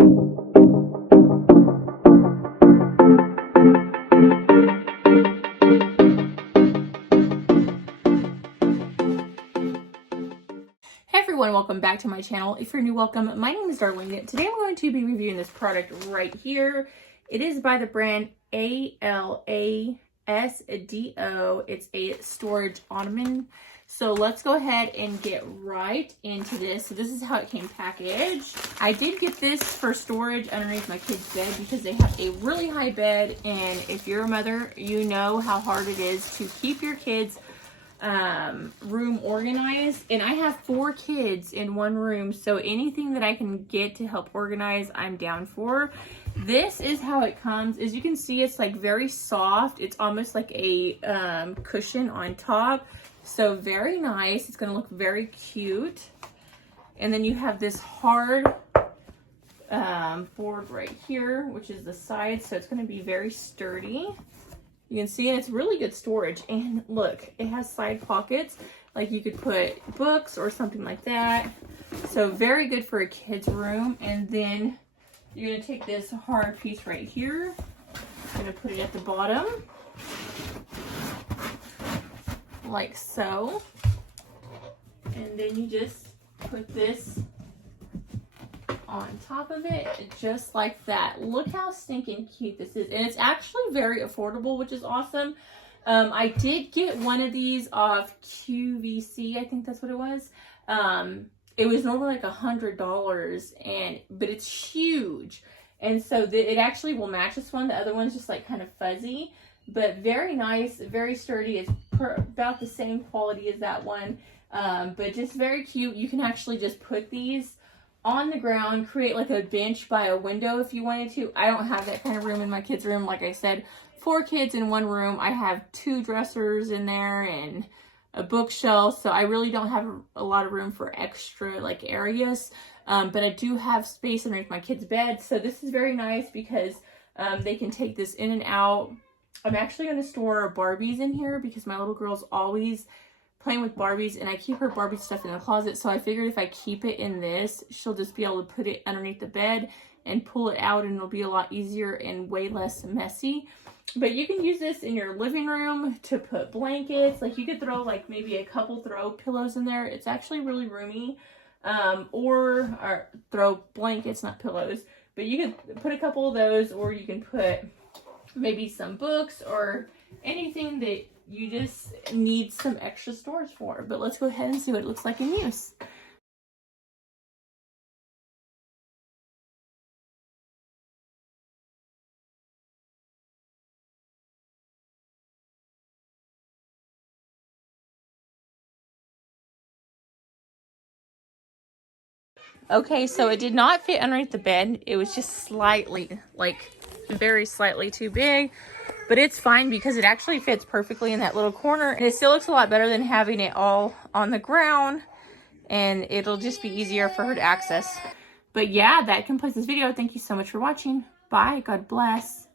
Everyone, welcome back to my channel. If you're new, welcome. My name is Darlene. Today I'm going to be reviewing this product right here. It is by the brand ALASDO. It's a storage ottoman. So let's go ahead and get right into this. So this is how it came packaged. I did get this for storage underneath my kids' bed because they have a really high bed, and if you're a mother, you know how hard it is to keep your kids' room organized, and I have 4 kids in one room, so anything that I can get to help organize, I'm down for. This is how it comes. As you can see, it's like very soft. It's almost like a cushion on top, so very nice. It's gonna look very cute. And then you have this hard board right here, which is the side, so it's gonna be very sturdy. You can see, and it's really good storage. And look, it has side pockets, like you could put books or something like that. So very good for a kid's room. And then you're gonna take this hard piece right here. I'm gonna put it at the bottom, like so. And then you just put this on top of it, just like that. Look how stinking cute this is, and it's actually very affordable, which is awesome. I did get one of these off QVC, I think that's what it was. It was normally like $100, but it's huge, and so it actually will match this one. The other one's just like kind of fuzzy, but very nice, very sturdy. It's about the same quality as that one, but just very cute. You can actually just put these on the ground, create like a bench by a window if you wanted to. I don't have that kind of room in my kids' room. Like I said, 4 kids in one room. I have 2 dressers in there and a bookshelf, so I really don't have a lot of room for extra like areas, but I do have space underneath my kids' bed. So this is very nice because they can take this in and out. I'm actually going to store Barbies in here because my little girl's always playing with Barbies, and I keep her Barbie stuff in the closet, so I figured if I keep it in this, she'll just be able to put it underneath the bed and pull it out, and it'll be a lot easier and way less messy. But you can use this in your living room to put blankets. Like you could throw like maybe a couple throw pillows in there. It's actually really roomy. Or throw blankets, not pillows. But you could put a couple of those, or you can put maybe some books or anything that you just need some extra storage for. But let's go ahead and see what it looks like in use. Okay, so it did not fit underneath the bed. It was just slightly, like very slightly too big. But it's fine because it actually fits perfectly in that little corner. And it still looks a lot better than having it all on the ground. And it'll just be easier for her to access. But yeah, that completes this video. Thank you so much for watching. Bye. God bless.